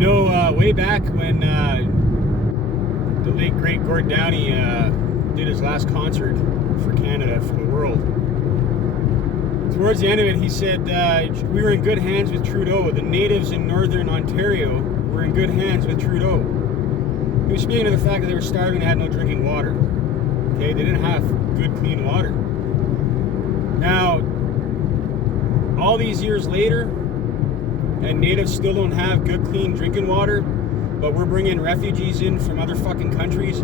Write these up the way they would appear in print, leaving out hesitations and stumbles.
Way back when the late great Gord Downey did his last concert for Canada, for the world, towards the end of it, he said we were in good hands with Trudeau. The natives in northern Ontario were in good hands with Trudeau. He was speaking of the fact that they were starving and had no drinking water. Okay, they didn't have good, clean water. Now, all these years later, and natives still don't have good, clean drinking water, but we're bringing refugees in from other fucking countries.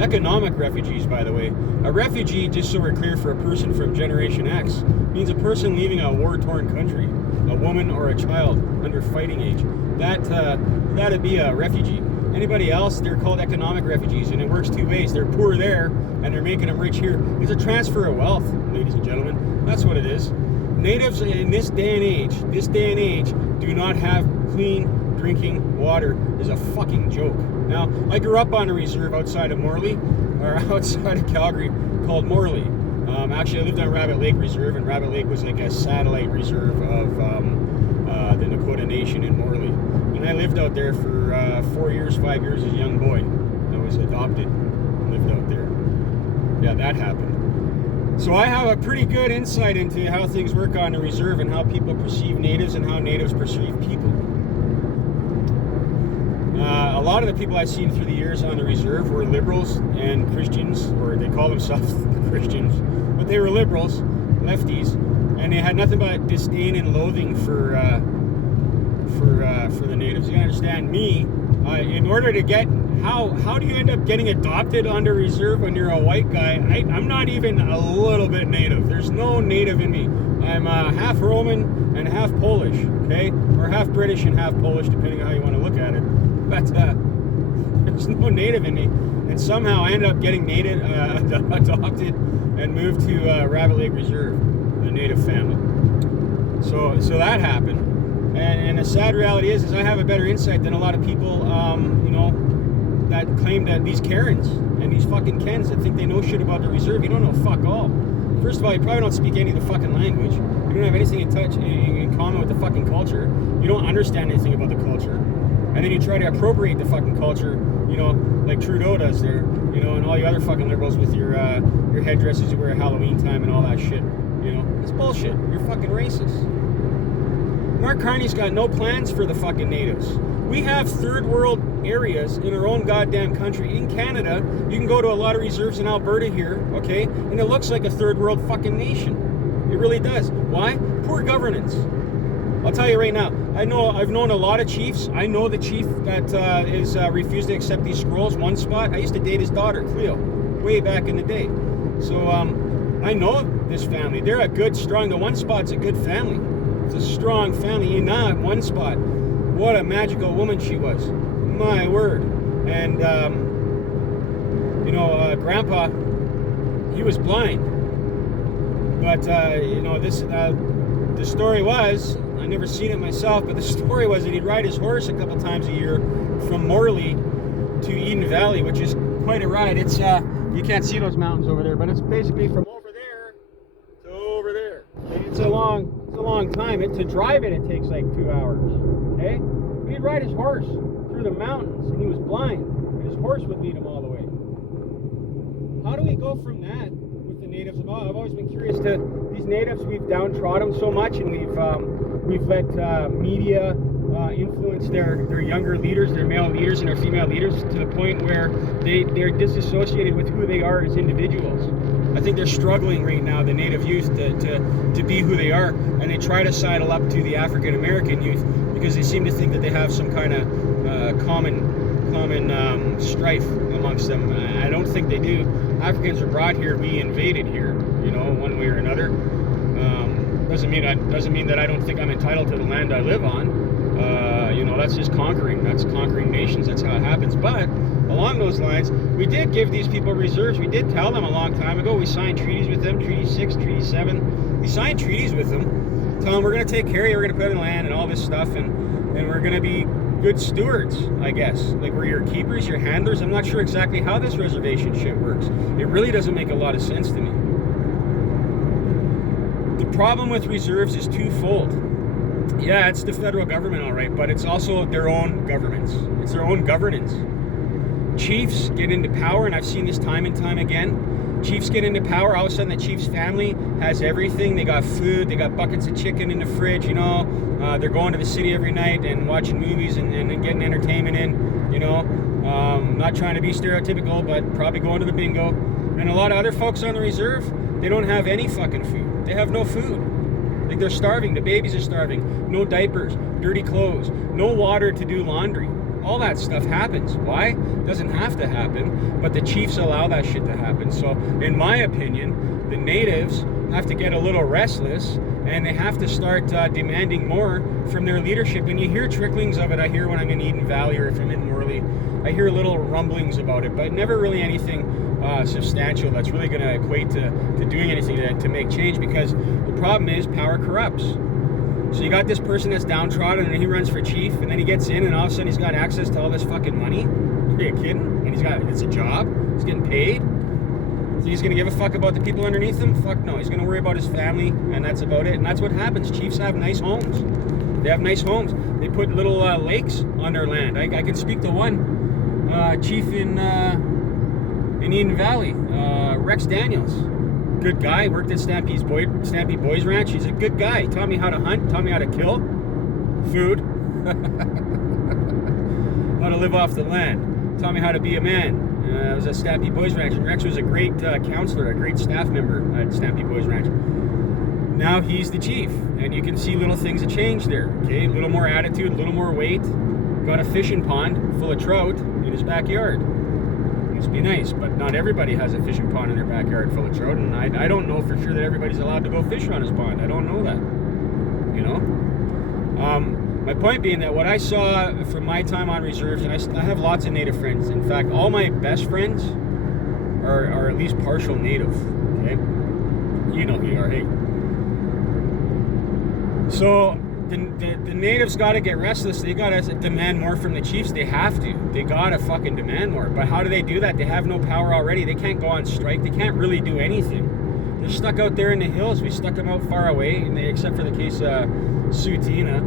Economic refugees, by the way. A refugee, just so we're clear, for a person from Generation X, means a person leaving a war-torn country, a woman or a child under fighting age. That'd be a refugee. Anybody else, they're called economic refugees, and it works two ways. They're poor there, and they're making them rich here. It's a transfer of wealth, ladies and gentlemen. That's what it is. Natives in this day and age, do not have clean drinking water. Is a fucking joke. Now, I grew up on a reserve outside of Morley, or outside of Calgary, called Morley. Actually, I lived on Rabbit Lake Reserve, and Rabbit Lake was like a satellite reserve of the Nakota Nation in Morley. And I lived out there for 5 years as a young boy. I was adopted, lived out there. Yeah, that happened. So I have a pretty good insight into how things work on the reserve and how people perceive natives and how natives perceive people. A lot of the people I've seen through the years on the reserve were liberals and Christians, or they call themselves Christians, but they were liberals, lefties, and they had nothing but disdain and loathing for the natives. You understand me? In order to get how do you end up getting adopted onto reserve when you're a white guy? I'm not even a little bit native. There's no native in me. I'm half Roman and half Polish, okay, or half British and half Polish, depending on how you want to look at it. But there's no native in me, and somehow I ended up getting adopted and moved to Rabbit Lake Reserve, the native family. So that happened, and the sad reality is I have a better insight than a lot of people, that claim that these Karens and these fucking Kens that think they know shit about the reserve. You don't know fuck all. First of all, you probably don't speak any of the fucking language. You don't have anything in common with the fucking culture. You don't understand anything about the culture. And then you try to appropriate the fucking culture, like Trudeau does there, and all you other fucking liberals with your headdresses you wear at Halloween time and all that shit. It's bullshit. You're fucking racist. Mark Carney's got no plans for the fucking natives. We have third world areas in our own goddamn country. In Canada, you can go to a lot of reserves in Alberta here, okay, and it looks like a third world fucking nation. It really does. Why? Poor governance. I'll tell you right now, I've known a lot of chiefs. I know the chief that is refused to accept these scrolls, one spot. I used to date his daughter, Cleo, way back in the day. So I know this family. They're a good, strong, the one spot's a good family. It's a strong family. One spot. What a magical woman she was. My word. And, Grandpa, he was blind. But, the story was, I never seen it myself, but the story was that he'd ride his horse a couple times a year from Morley to Eden Valley, which is quite a ride. It's, you can't see those mountains over there, but it's basically from over there to over there. It's a long time. To drive it takes like 2 hours, okay? He'd ride his horse through the mountains, and he was blind, and his horse would lead him all the way. How do we go from that with the natives? I've always been curious to these natives. We've downtrodden them so much, and we've let media influence their younger leaders, their male leaders and their female leaders, to the point where they're disassociated with who they are as individuals. I think they're struggling right now, the native youth, to be who they are, and they try to sidle up to the African American youth because they seem to think that they have some kind of common strife amongst them. I don't think they do. Africans are brought here, we invaded here, one way or another. Doesn't mean that I don't think I'm entitled to the land I live on. That's just conquering. That's conquering nations. That's how it happens. But along those lines, we did give these people reserves. We did tell them a long time ago. We signed treaties with them, Treaty 6, Treaty 7. We signed treaties with them. Tell them we're going to take care of you, we're going to put in land and all this stuff, and we're going to be good stewards, I guess. Like, we're your keepers, your handlers. I'm not sure exactly how this reservation shit works. It really doesn't make a lot of sense to me. The problem with reserves is twofold. Yeah, it's the federal government, all right, but it's also their own governments. It's their own governance. Chiefs get into power, and I've seen this time and time again. Chiefs get into power, all of a sudden the Chiefs family has everything. They got food, they got buckets of chicken in the fridge, you know. They're going to the city every night and watching movies and getting entertainment in, you know. Not trying to be stereotypical, but probably going to the bingo. And a lot of other folks on the reserve, they don't have any fucking food. They have no food. Like, they're starving. The babies are starving. No diapers, dirty clothes, no water to do laundry. All that stuff happens. Why? It doesn't have to happen, but the chiefs allow that shit to happen. So, in my opinion, the natives have to get a little restless, and they have to start demanding more from their leadership. And you hear tricklings of it. I hear when I'm in Eden Valley or if I'm in Morley, I hear little rumblings about it, but never really anything substantial that's really going to equate to doing anything to make change, because the problem is power corrupts. So you got this person that's downtrodden, and he runs for chief, and then he gets in, and all of a sudden he's got access to all this fucking money. Are you kidding? And it's a job. He's getting paid. So he's gonna give a fuck about the people underneath him? Fuck no. He's gonna worry about his family, and that's about it. And that's what happens. Chiefs have nice homes. They have nice homes. They put little lakes on their land. I can speak to one chief in Eden Valley, Rex Daniels. Good guy, worked at Stampede Boys Ranch. He's a good guy. He taught me how to hunt, taught me how to kill, food, how to live off the land, taught me how to be a man. I was at Stampede Boys Ranch, and Rex was a great counselor, a great staff member at Stampede Boys Ranch. Now he's the chief, and you can see little things that change there. Okay, a little more attitude, a little more weight. Got a fishing pond full of trout in his backyard. Must be nice, but not everybody has a fishing pond in their backyard full of trout, and I don't know for sure that everybody's allowed to go fish on his pond. I don't know that, you know. My point being that what I saw from my time on reserves, and I have lots of native friends. In fact, all my best friends are at least partial native. Okay, you know who you are, hey. So the natives got to get restless. They got to demand more from the chiefs. They have to. They got to fucking demand more. But how do they do that? They have no power already. They can't go on strike. They can't really do anything. They're stuck out there in the hills. We stuck them out far away, and except for the case of Sutina.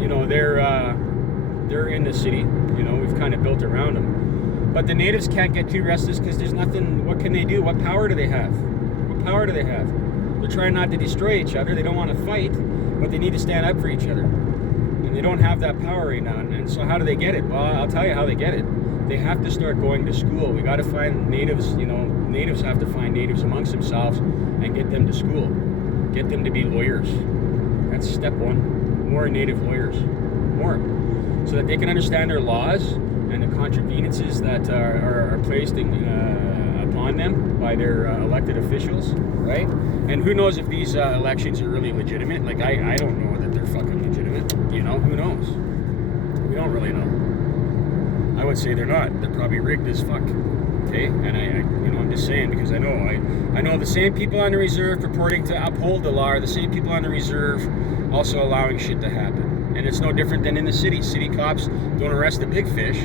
You know, they're in the city. You know, we've kind of built around them. But the natives can't get too restless because there's nothing. What can they do? What power do they have? What power do they have? They're trying not to destroy each other. They don't want to fight, but they need to stand up for each other. And they don't have that power right now. And so how do they get it? Well, I'll tell you how they get it. They have to start going to school. We got to find natives, you know, natives have to find natives amongst themselves and get them to school. Get them to be lawyers. That's step one. More native lawyers. More. So that they can understand their laws and the contravenances that are placed upon them by their elected officials, right? And who knows if these elections are really legitimate? Like, I don't know that they're fucking legitimate. You know, who knows? We don't really know. I would say they're not. They're probably rigged as fuck. Okay? And I'm just saying, because I know the same people on the reserve purporting to uphold the law are the same people on the reserve also allowing shit to happen. And it's no different than in the city. City cops don't arrest the big fish.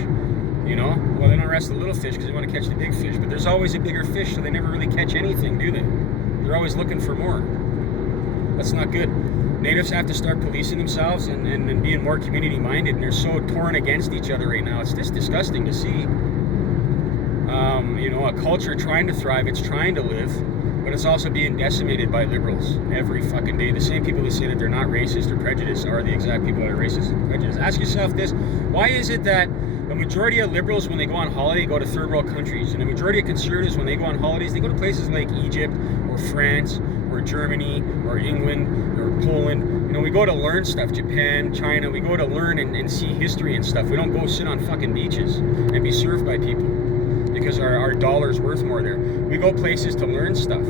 You know, well, they don't arrest the little fish because they want to catch the big fish, but there's always a bigger fish, so they never really catch anything, do they? They're always looking for more. That's not good. Natives have to start policing themselves and being more community-minded, and they're so torn against each other right now. It's just disgusting to see. You know, a culture trying to thrive, it's trying to live, but it's also being decimated by liberals every fucking day. The same people who say that they're not racist or prejudiced are the exact people that are racist and prejudiced. Ask yourself this: why is it that the majority of liberals, when they go on holiday, go to third world countries, and the majority of conservatives, when they go on holidays, they go to places like Egypt or France or Germany or England or Poland? You know, we go to learn stuff. Japan, China. We go to learn and see history and stuff. We don't go sit on fucking beaches and be served by people because our dollar's worth more there. We go places to learn stuff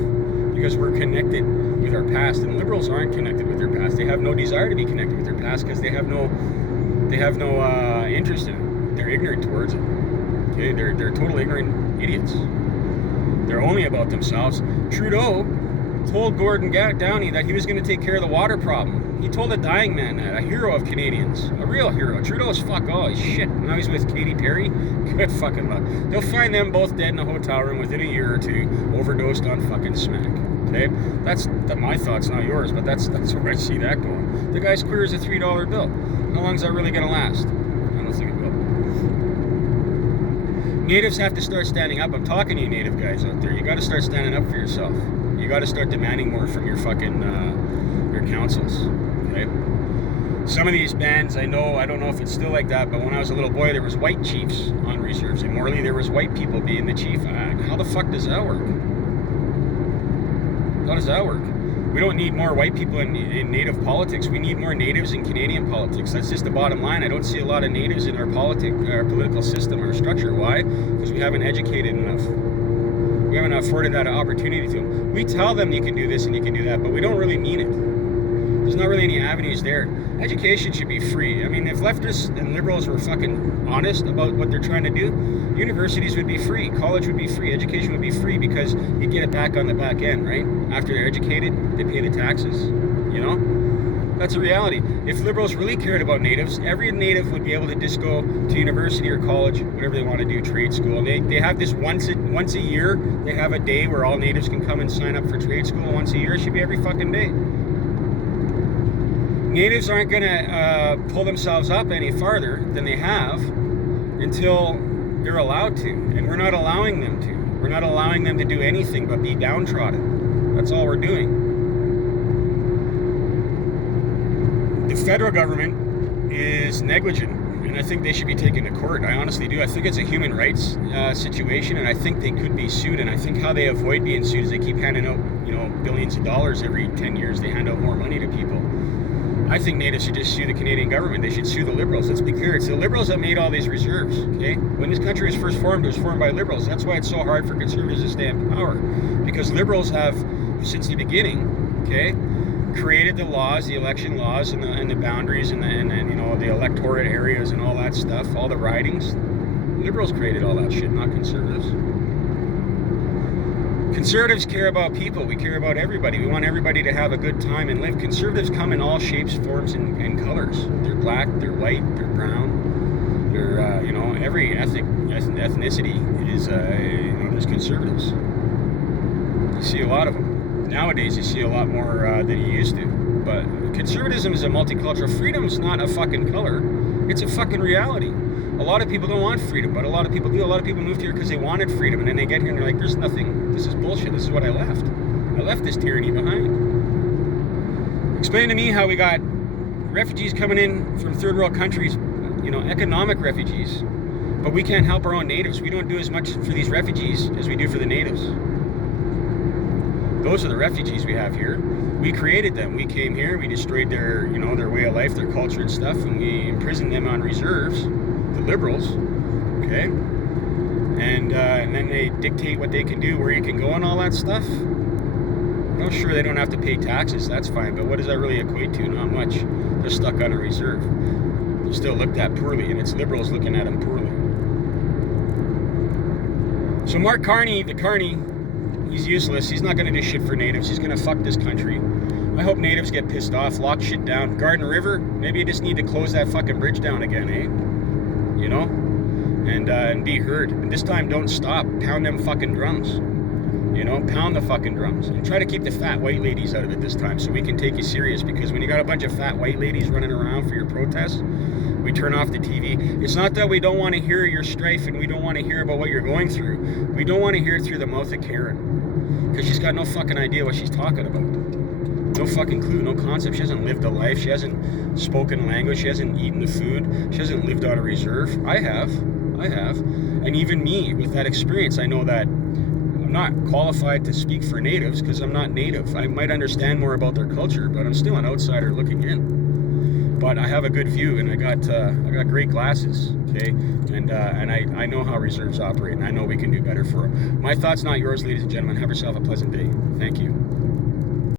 because we're connected with our past. And liberals aren't connected with their past. They have no desire to be connected with their past because they have no interest in it. They're ignorant towards it. Okay, they're total ignorant idiots. They're only about themselves. Trudeau told Gordon Downie that he was going to take care of the water problem. He told a dying man that, a hero of Canadians, a real hero. Trudeau's fuck all, he's shit. Now he's with Katy Perry. Good fucking luck. They'll find them both dead in a hotel room within a year or two, overdosed on fucking smack. eh? That's my thoughts, not yours, but that's where I see that going. The guy's queer as a $3 bill. How long is that really going to last? I don't think it will. Natives have to start standing up. I'm talking to you native guys out there. You got to start standing up for yourself. You got to start demanding more from your fucking your councils, okay? Some of these bands, I don't know if it's still like that, but when I was a little boy, there was white chiefs on reserves. In Morley, there was white people being the chief. How the fuck does that work? How does that work? We don't need more white people in native politics. We need more natives in Canadian politics. That's just the bottom line. I don't see a lot of natives in our political system or structure. Why? Because we haven't educated enough. We haven't afforded that opportunity to them. We tell them you can do this and you can do that, but we don't really mean it. There's not really any avenues there. Education should be free. I mean, if leftists and liberals were fucking honest about what they're trying to do, universities would be free, college would be free, education would be free, because you get it back on the back end, right? After they're educated, they pay the taxes, you know? That's a reality. If liberals really cared about natives, every native would be able to just go to university or college, whatever they want to do, trade school. And they have this once a year, they have a day where all natives can come and sign up for trade school once a year. It should be every fucking day. Natives aren't going to pull themselves up any farther than they have until they're allowed to. And we're not allowing them to. We're not allowing them to do anything but be downtrodden. That's all we're doing. The federal government is negligent, and I think they should be taken to court. I honestly do. I think it's a human rights situation, and I think they could be sued. And I think how they avoid being sued is they keep handing out, billions of dollars every 10 years. They hand out more money to people. I think natives should just sue the Canadian government. They should sue the Liberals. Let's be clear. It's the Liberals that made all these reserves, okay? When this country was first formed, it was formed by Liberals. That's why it's so hard for Conservatives to stay in power. Because Liberals have, since the beginning, okay, created the laws, the election laws, and the boundaries, and the electorate areas and all that stuff, all the ridings. Liberals created all that shit, not Conservatives. Conservatives care about people. We care about everybody. We want everybody to have a good time and live. Conservatives come in all shapes, forms, and colors. They're black, they're white, they're brown. They're, every ethnicity is, there's conservatives. You see a lot of them. Nowadays, you see a lot more than you used to. But conservatism is a multicultural. Freedom's not a fucking color. It's a fucking reality. A lot of people don't want freedom, but a lot of people do. A lot of people moved here because they wanted freedom, and then they get here and they're like, there's nothing. This is bullshit. This is what I left. I left this tyranny behind. Explain to me how we got refugees coming in from third world countries, economic refugees, but we can't help our own natives. We don't do as much for these refugees as we do for the natives. Those are the refugees we have here. We created them. We came here, we destroyed their, their way of life, their culture and stuff, and we imprisoned them on reserves. The Liberals, okay, and then they dictate what they can do, where you can go, and all that stuff. No, sure, they don't have to pay taxes, that's fine, but what does that really equate to? Not much. They're stuck on a reserve. They're still looked at poorly, and it's Liberals looking at them poorly. So Mark Carney, he's useless. He's not going to do shit for natives. He's going to fuck this country. I hope natives get pissed off, lock shit down. Garden River, maybe you just need to close that fucking bridge down again, eh? And be heard. And this time, don't stop. Pound them fucking drums. Pound the fucking drums. And try to keep the fat white ladies out of it this time so we can take you serious. Because when you got a bunch of fat white ladies running around for your protests, we turn off the TV. It's not that we don't want to hear your strife and we don't want to hear about what you're going through. We don't want to hear it through the mouth of Karen. Because she's got no fucking idea what she's talking about. No fucking clue, no concept. She hasn't lived a life. She hasn't spoken language. She hasn't eaten the food. She hasn't lived on a reserve. I have. And even me, with that experience, I know that I'm not qualified to speak for natives because I'm not native. I might understand more about their culture, but I'm still an outsider looking in. But I have a good view, and I got great glasses, okay? And I know how reserves operate, and I know we can do better for them. My thoughts, not yours, ladies and gentlemen. Have yourself a pleasant day. Thank you.